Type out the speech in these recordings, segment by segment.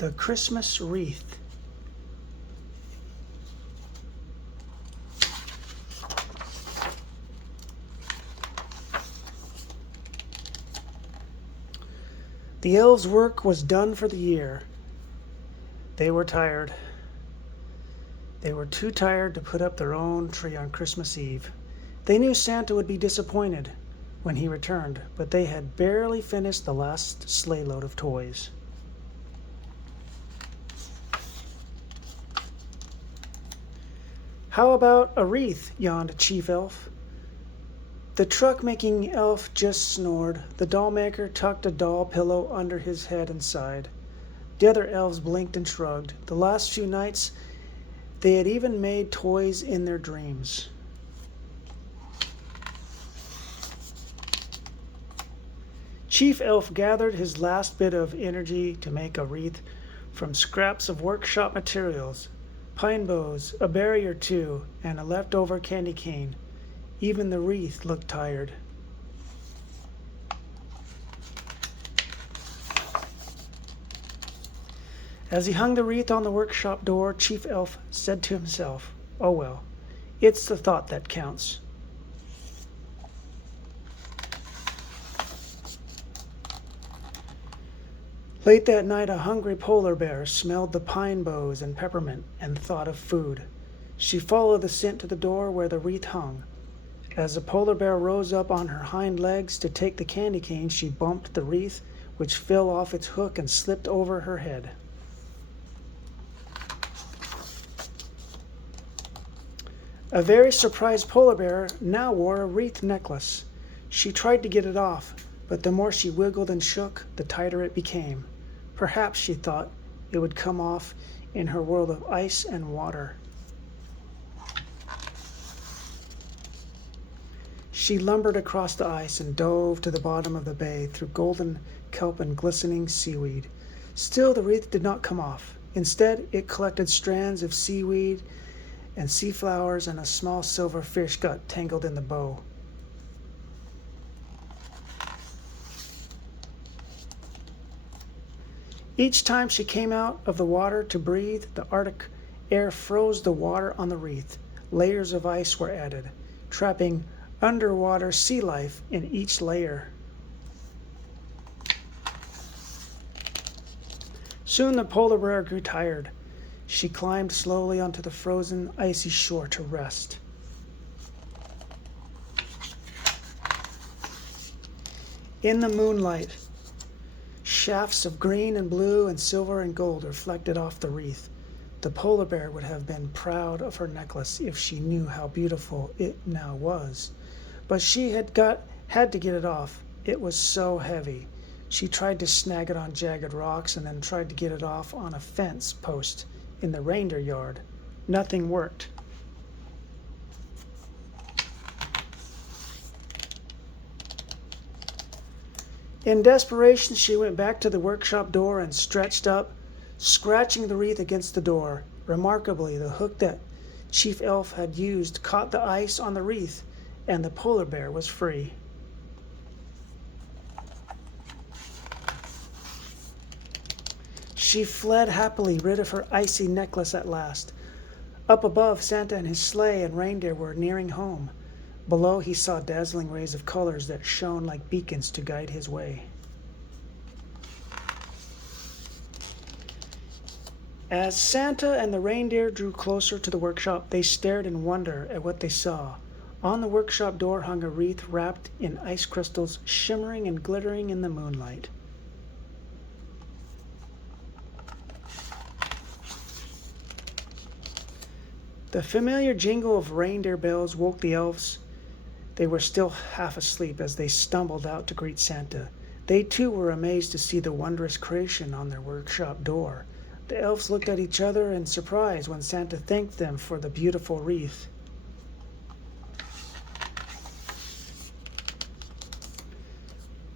The Christmas Wreath. The elves' work was done for the year. They were tired. They were too tired to put up their own tree on Christmas Eve. They knew Santa would be disappointed when he returned, but they had barely finished the last sleigh load of toys. "How about a wreath?" yawned Chief Elf. The truck-making elf just snored. The doll maker tucked a doll pillow under his head and sighed. The other elves blinked and shrugged. The last few nights, they had even made toys in their dreams. Chief Elf gathered his last bit of energy to make a wreath from scraps of workshop materials, pine boughs, a berry or two, and a leftover candy cane. Even the wreath looked tired. As he hung the wreath on the workshop door, Chief Elf said to himself, "Oh well, it's the thought that counts." Late that night, a hungry polar bear smelled the pine boughs and peppermint and thought of food. She followed the scent to the door where the wreath hung. As the polar bear rose up on her hind legs to take the candy cane, she bumped the wreath, which fell off its hook and slipped over her head. A very surprised polar bear now wore a wreath necklace. She tried to get it off, but the more she wiggled and shook, the tighter it became. Perhaps, she thought, it would come off in her world of ice and water. She lumbered across the ice and dove to the bottom of the bay through golden kelp and glistening seaweed. Still, the wreath did not come off. Instead, it collected strands of seaweed and sea flowers, and a small silver fish got tangled in the bow. Each time she came out of the water to breathe, the Arctic air froze the water on the wreath. Layers of ice were added, trapping underwater sea life in each layer. Soon the polar bear grew tired. She climbed slowly onto the frozen, icy shore to rest. In the moonlight, shafts of green and blue and silver and gold reflected off the wreath. The polar bear would have been proud of her necklace if she knew how beautiful it now was. But she had to get it off. It was so heavy. She tried to snag it on jagged rocks and then tried to get it off on a fence post in the reindeer yard. Nothing worked. In desperation, she went back to the workshop door and stretched up, scratching the wreath against the door. Remarkably, the hook that Chief Elf had used caught the ice on the wreath, and the polar bear was free. She fled happily, rid of her icy necklace at last. Up above, Santa and his sleigh and reindeer were nearing home. Below, he saw dazzling rays of colors that shone like beacons to guide his way. As Santa and the reindeer drew closer to the workshop, they stared in wonder at what they saw. On the workshop door hung a wreath wrapped in ice crystals, shimmering and glittering in the moonlight. The familiar jingle of reindeer bells woke the elves. They were still half asleep as they stumbled out to greet Santa. They too were amazed to see the wondrous creation on their workshop door. The elves looked at each other in surprise when Santa thanked them for the beautiful wreath.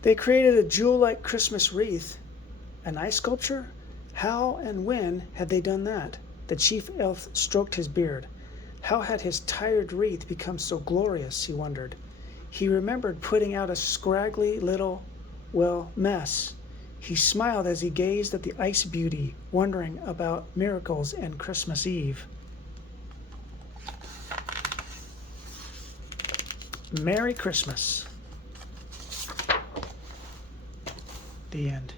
They created a jewel-like Christmas wreath. An ice sculpture? How and when had they done that? The chief elf stroked his beard. How had his tired wreath become so glorious, he wondered. He remembered putting out a scraggly little, mess. He smiled as he gazed at the ice beauty, wondering about miracles and Christmas Eve. Merry Christmas. The end.